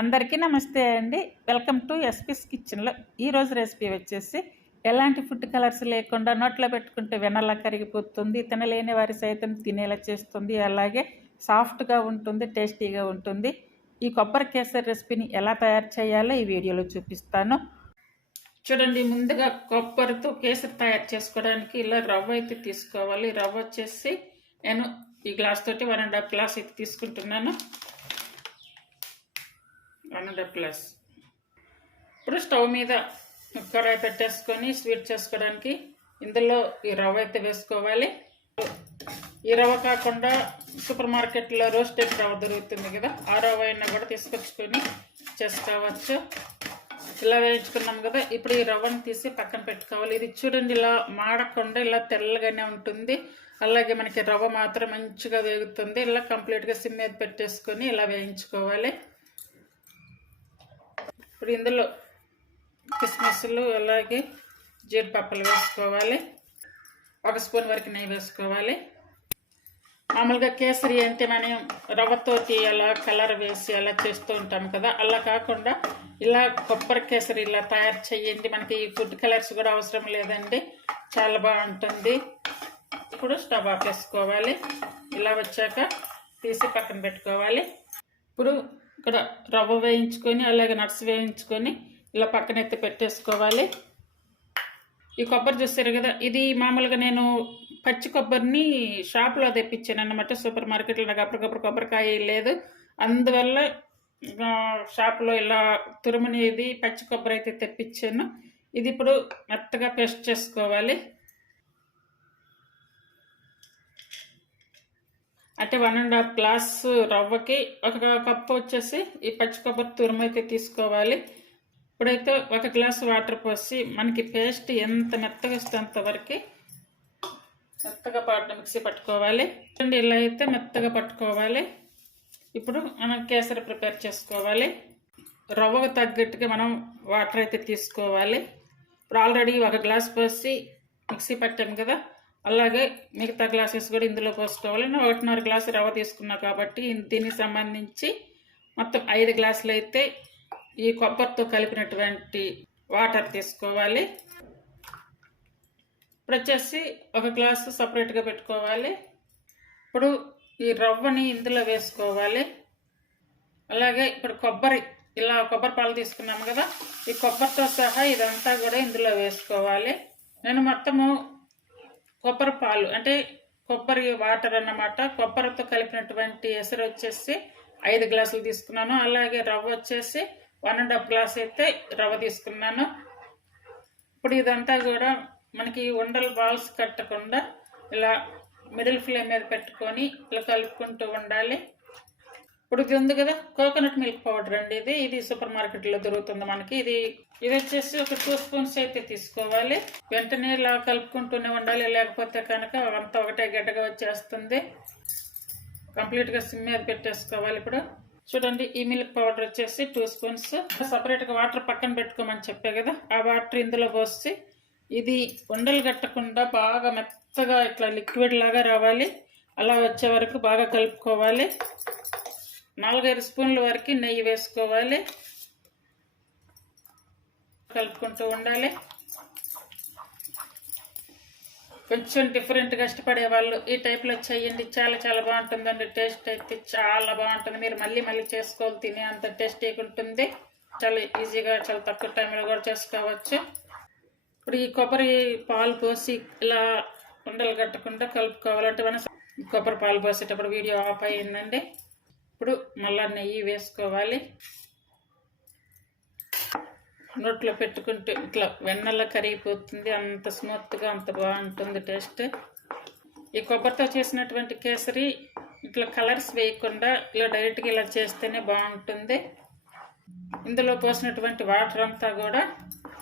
అందరికీ నమస్తే అండి. వెల్కమ్ టు ఎస్పీస్ కిచెన్లో. ఈరోజు రెసిపీ వచ్చేసి ఎలాంటి ఫుడ్ కలర్స్ లేకుండా నోట్లో పెట్టుకుంటే వెనలా కరిగిపోతుంది, తినలేని వారి సైతం తినేలా చేస్తుంది, అలాగే సాఫ్ట్గా ఉంటుంది, టేస్టీగా ఉంటుంది. ఈ కొబ్బరి కేసరి రెసిపీని ఎలా తయారు చేయాలో ఈ వీడియోలో చూపిస్తాను. చూడండి, ముందుగా కొబ్బరితో కేసరి తయారు చేసుకోవడానికి ఇలా రవ్వ అయితే తీసుకోవాలి. రవ్వ వచ్చేసి నేను ఈ గ్లాస్ తోటి 1.5 గ్లాస్ అయితే తీసుకుంటున్నాను. 1.5 గ్లాస్. ఇప్పుడు స్టవ్ మీద కడాయి పెట్టేసుకొని స్వీట్ చేసుకోవడానికి ఇందులో ఈ రవ్వ అయితే వేసుకోవాలి. ఈ రవ్వ కాకుండా సూపర్ మార్కెట్లో రోస్టెడ్ రవ్వ దొరుకుతుంది కదా, ఆ రవ్వ అయినా కూడా తీసుకొచ్చుకొని చేసుకోవచ్చు. ఇలా వేయించుకున్నాం కదా, ఇప్పుడు ఈ రవ్వను తీసి పక్కన పెట్టుకోవాలి. ఇది చూడండి, ఇలా మాడకుండా ఇలా తెల్లగానే ఉంటుంది. అలాగే మనకి రవ్వ మాత్రం మంచిగా వేగుతుంది. ఇలా కంప్లీట్గా సిమ్ మీద పెట్టేసుకొని ఇలా వేయించుకోవాలి. ఇప్పుడు ఇందులో కిస్మిస్లు అలాగే జీడిపప్పులు వేసుకోవాలి. 1 స్పూన్ వరకు నెయ్యి వేసుకోవాలి. మామూలుగా కేసరి అంటే మనం రవ్వతోటి అలా కలర్ వేసి అలా చేస్తూ ఉంటాం కదా, అలా కాకుండా ఇలా కొబ్బరి కేసరి ఇలా తయారు చేయండి. మనకి ఫుడ్ కలర్స్ కూడా అవసరం లేదండి, చాలా బాగుంటుంది. ఇప్పుడు స్టవ్ ఆఫ్ చేసుకోవాలి. ఇలా వచ్చాక తీసి పక్కన పెట్టుకోవాలి. ఇప్పుడు ఇక్కడ రవ్వ వేయించుకొని అలాగే నట్స్ వేయించుకొని ఇలా పక్కన ఎత్తి పెట్టేసుకోవాలి. ఈ కొబ్బరి చూస్తారు కదా, ఇది మామూలుగా నేను పచ్చి కొబ్బరిని షాప్లో తెప్పించాను అన్నమాట. సూపర్ మార్కెట్లో నాకు అప్పటికప్పుడు కొబ్బరికాయ లేదు, అందువల్ల షాప్లో ఇలా తురుమునేది పచ్చి కొబ్బరి అయితే తెప్పించాను. ఇది ఇప్పుడు మెత్తగా పేస్ట్ చేసుకోవాలి. అంటే 1.5 గ్లాస్ రవ్వకి 1 కప్పు వచ్చేసి ఈ పచ్చి కొబ్బరి తురుము అయితే తీసుకోవాలి. ఇప్పుడైతే 1 గ్లాస్ వాటర్ పోసి మనకి పేస్ట్ ఎంత మెత్తగా వస్తే అంతవరకు మెత్తగా మిక్సీ పట్టుకోవాలి. ఇలా అయితే మెత్తగా పట్టుకోవాలి. ఇప్పుడు మనం కేసరి ప్రిపేర్ చేసుకోవాలి. రవ్వకు తగ్గట్టుగా మనం వాటర్ అయితే తీసుకోవాలి. ఇప్పుడు ఆల్రెడీ 1 గ్లాస్ పోసి మిక్సీ పట్టాం కదా, అలాగే మిగతా గ్లాసెస్ కూడా ఇందులో పోసుకోవాలి. నేను 1.5 గ్లాసు రవ్వ తీసుకున్నా కాబట్టి దీనికి సంబంధించి మొత్తం 5 గ్లాసులు అయితే ఈ కొబ్బరితో కలిపినటువంటి వాటర్ తీసుకోవాలి. ఇప్పుడు వచ్చేసి 1 గ్లాసు సపరేట్గా పెట్టుకోవాలి. ఇప్పుడు ఈ రవ్వని ఇందులో వేసుకోవాలి. అలాగే ఇప్పుడు ఇలా కొబ్బరి పాలు తీసుకున్నాము కదా, ఈ కొబ్బరితో సహా ఇదంతా కూడా ఇందులో వేసుకోవాలి. నేను మొత్తము కొబ్బరి పాలు అంటే కొబ్బరి వాటర్ అన్నమాట, కొబ్బరితో కలిపినటువంటి ఎసరు వచ్చేసి 5 గ్లాసులు తీసుకున్నాను. అలాగే రవ్వ వచ్చేసి 1.5 గ్లాస్ అయితే రవ్వ తీసుకున్నాను. ఇప్పుడు ఇదంతా కూడా మనకి ఉండలు బాల్స్ కట్టకుండా ఇలా మిడిల్ ఫ్లేమ్ మీద పెట్టుకొని ఇలా కలుపుకుంటూ ఉండాలి. ఇప్పుడు ఇది ఉంది కదా, కోకోనట్ మిల్క్ పౌడర్ అండి. ఇది సూపర్ మార్కెట్లో దొరుకుతుంది మనకి. ఇది వచ్చేసి 2 స్పూన్స్ అయితే తీసుకోవాలి. వెంటనే ఇలా కలుపుకుంటూనే ఉండాలి, లేకపోతే కనుక అంతా ఒకటే గడ్డగా వచ్చేస్తుంది. కంప్లీట్గా సిమ్ మీద పెట్టేసుకోవాలి. ఇప్పుడు చూడండి, ఈ మిల్క్ పౌడర్ వచ్చేసి 2 స్పూన్స్. సపరేట్గా వాటర్ పక్కన పెట్టుకోమని చెప్పే కదా, ఆ వాటర్ ఇందులో పోసి ఇది ఉండలు కట్టకుండా బాగా మెత్తగా ఇట్లా లిక్విడ్ లాగా రావాలి. అలా వచ్చే వరకు బాగా కలుపుకోవాలి. 4-5 స్పూన్ల వరకు నెయ్యి వేసుకోవాలి, కలుపుకుంటూ ఉండాలి. కొంచెం డిఫరెంట్గా ఇష్టపడే వాళ్ళు ఈ టైప్లో చేయండి, చాలా చాలా బాగుంటుందండి. టేస్ట్ అయితే చాలా బాగుంటుంది. మీరు మళ్ళీ చేసుకోవాలి, తినే అంత టేస్టీగా ఉంటుంది. చాలా ఈజీగా చాలా తక్కువ టైంలో కూడా చేసుకోవచ్చు. ఇప్పుడు ఈ కొబ్బరి పాలు పోసి ఇలా ఉండలు కట్టకుండా కలుపుకోవాలంటే మనం కొబ్బరి పాలు పోసేటప్పుడు వీడియో ఆఫ్ అయ్యిందండి. ఇప్పుడు మళ్ళీ నెయ్యి వేసుకోవాలి. నోట్లో పెట్టుకుంటే ఇట్లా వెన్నెలా కరిగిపోతుంది, అంత స్మూత్గా అంత బాగుంటుంది టేస్ట్. ఈ కొబ్బరితో చేసినటువంటి కేసరి ఇట్లా కలర్స్ వేయకుండా ఇలా డైరెక్ట్గా ఇలా చేస్తేనే బాగుంటుంది. ఇందులో పోసినటువంటి వాటర్ అంతా కూడా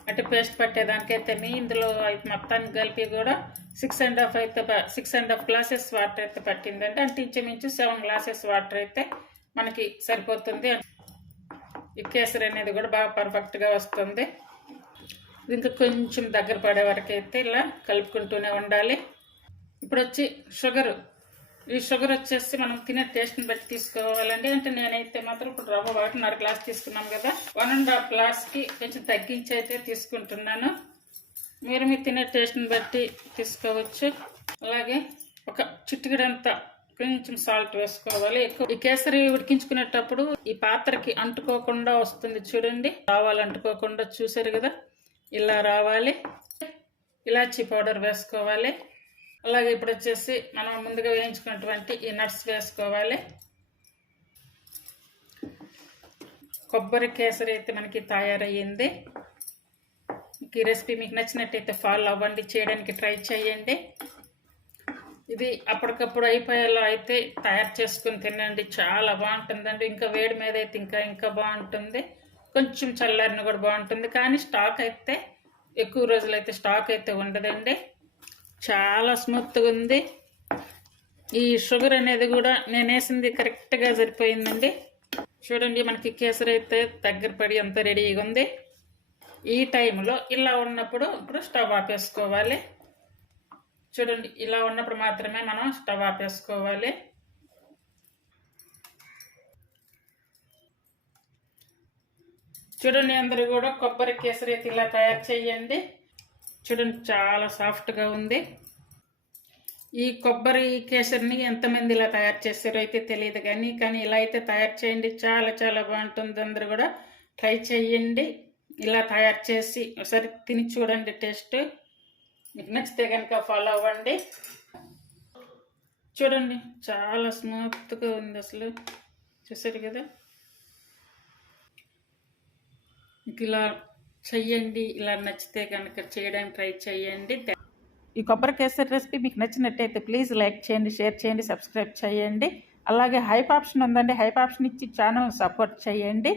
అంటే పేస్ట్ పట్టేదానికైతే ఇందులో మొత్తాన్ని కలిపి కూడా 6.5 గ్లాసెస్ వాటర్ అయితే పట్టిందండి. అంటే ఇంచుమించు 7 గ్లాసెస్ వాటర్ అయితే మనకి సరిపోతుంది. ఈ కేసరి అనేది కూడా బాగా పర్ఫెక్ట్గా వస్తుంది. ఇంకా కొంచెం దగ్గర పడే వరకు అయితే ఇలా కలుపుకుంటూనే ఉండాలి. ఇప్పుడు వచ్చి షుగర్ ఈ షుగర్ వచ్చేసి మనం తినే టేస్ట్ని బట్టి తీసుకోవాలండి. అంటే నేనైతే మాత్రం ఇప్పుడు రవ్వ 1.5 గ్లాస్ తీసుకున్నాం కదా, 1.5 గ్లాస్కి కొంచెం తగ్గించి అయితే తీసుకుంటున్నాను. మీరు మీ తినే టేస్ట్ని బట్టి తీసుకోవచ్చు. అలాగే ఒక చిటికెడంతా కొంచెం సాల్ట్ వేసుకోవాలి. ఎక్కువ ఈ కేసరి ఉడికించుకునేటప్పుడు ఈ పాత్రకి అంటుకోకుండా వస్తుంది చూడండి, రావాలి అంటుకోకుండా, చూసారు కదా, ఇలా రావాలి. ఇలాచీ పౌడర్ వేసుకోవాలి. అలాగే ఇప్పుడు వచ్చేసి మనం ముందుగా వేయించుకున్నటువంటి ఈ నట్స్ వేసుకోవాలి. కొబ్బరి కేసరి అయితే మనకి తయారయ్యింది. ఈ రెసిపీ మీకు నచ్చినట్టయితే ఫాలో అవ్వండి, చేయడానికి ట్రై చేయండి. ఇది అప్పటికప్పుడు అయిపోయేలా అయితే తయారు చేసుకుని తినండి, చాలా బాగుంటుందండి. ఇంకా వేడి మీద అయితే ఇంకా బాగుంటుంది. కొంచెం చల్లారిన కూడా బాగుంటుంది, కానీ స్టాక్ అయితే ఎక్కువ రోజులు అయితే స్టాక్ అయితే ఉండదండి. చాలా స్మూత్గా ఉంది. ఈ షుగర్ అనేది కూడా నేను వేసింది కరెక్ట్గా సరిపోయిందండి. చూడండి, మనకి కేసరి అయితే దగ్గర పడి అంత రెడీగా ఉంది. ఈ టైంలో ఇలా ఉన్నప్పుడు ఇప్పుడు స్టవ్ ఆపేసుకోవాలి. చూడండి, ఇలా ఉన్నప్పుడు మాత్రమే మనం స్టవ్ ఆపేసుకోవాలి. చూడండి, అందరూ కూడా కొబ్బరి కేసరి అయితే ఇలా తయారు చేయండి. చూడండి, చాలా సాఫ్ట్గా ఉంది. ఈ కొబ్బరి కేసరిని ఎంతమంది ఇలా తయారు చేస్తారో అయితే తెలియదు, కానీ ఇలా అయితే తయారు చేయండి, చాలా బాగుంటుంది. అందరూ కూడా ట్రై చేయండి. ఇలా తయారు చేసి ఒకసారి తిని చూడండి, టేస్ట్ మీకు నచ్చితే కనుక ఫాలో అవ్వండి. చూడండి, చాలా స్మూత్గా ఉంది అసలు, చూసారు కదా. ఇలా చెయ్యండి, ఇలా నచ్చితే కనుక చేయడానికి ట్రై చేయండి. ఈ కొబ్బరి కేసరి రెసిపీ మీకు నచ్చినట్టయితే ప్లీజ్ లైక్ చేయండి, షేర్ చేయండి, సబ్స్క్రైబ్ చేయండి. అలాగే హైప్ ఆప్షన్ ఉందండి, హైప్ ఆప్షన్ ఇచ్చి ఛానల్ సపోర్ట్ చేయండి.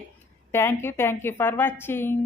Thank you for watching.